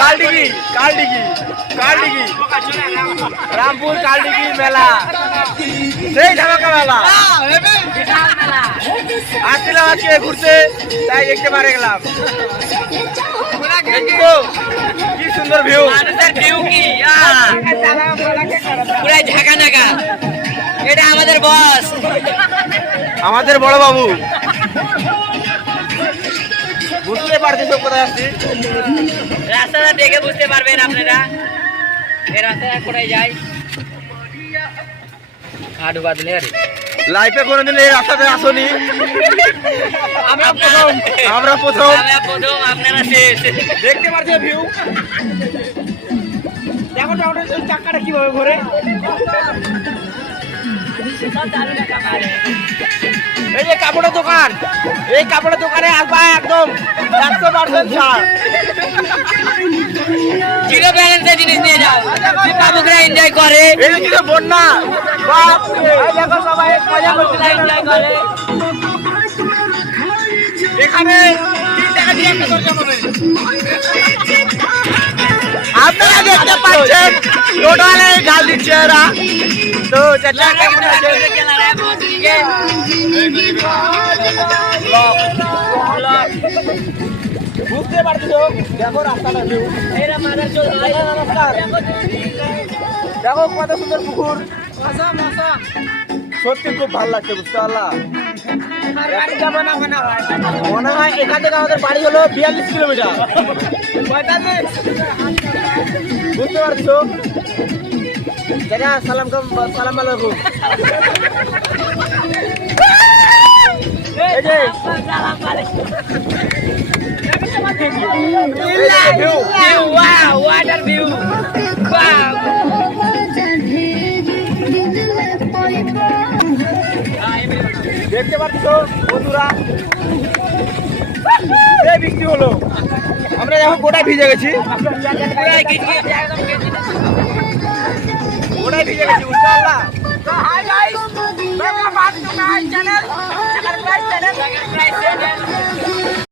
কালডিগি কালডিগি কালডিগি রামপুর কালডিগি মেলা সেই ধামাকা মেলা আসছিলাম আজকে ঘুরতে তাই দেখতে পারে গেলাম কি সুন্দর ভিউ ভিউ কি পুরো ঝাঁকা ঝাঁকা এটা আমাদের বস আমাদের বড় বাবু বুঝতে পারছি তো কোথায় আসছি রাস্তাটা দেখে বুঝতে পারবেন আপনারা এই রাস্তাটা কোথায় যায় হাঁটু বাদলে আরে লাইফে কোনোদিন এই রাস্তাতে আসনি আমরা প্রথম আপনারা শেষ দেখতে পাচ্ছি ভিউ দেখো চাকাটা কিভাবে ঘোরে এই যে কাপড়ের দোকান এই কাপড়ের দোকানে আসবা একদম 100% ছাড় জিরো ব্যালেন্সে জিনিস নিয়ে যাও বাবুকরা এনজয় করে এই যে বন্যা বাপ এই দেখো সবাই মজা করতে এনজয় করে এখানে 3 টাকা দিয়ে একটা দরজা পাবে আপনারা দেখতে পাচ্ছেন টোটালে গাল দিচ্ছে এরা তো চাচা কেমন আছে বুঝতে পারছো দেখো রাস্তাটা ভিউ নমস্কার দেখো কত সুন্দর পুকুর সত্যি খুব ভালো লাগছে বুঝতে পারলা মনে হয় এখান থেকে আমাদের বাড়ি হলো 42 কিলোমিটার বুঝতে পারছো দাদা সালাম আলাইকুম এই যে ওয়াটার ভিউ দেখতে পাচ্ছ বন্ধুরা এই বৃষ্টি হলো আমরা এখন গোটায় ভিজে গেছি গোটায় ভিজে গেছি বুঝতে পারলা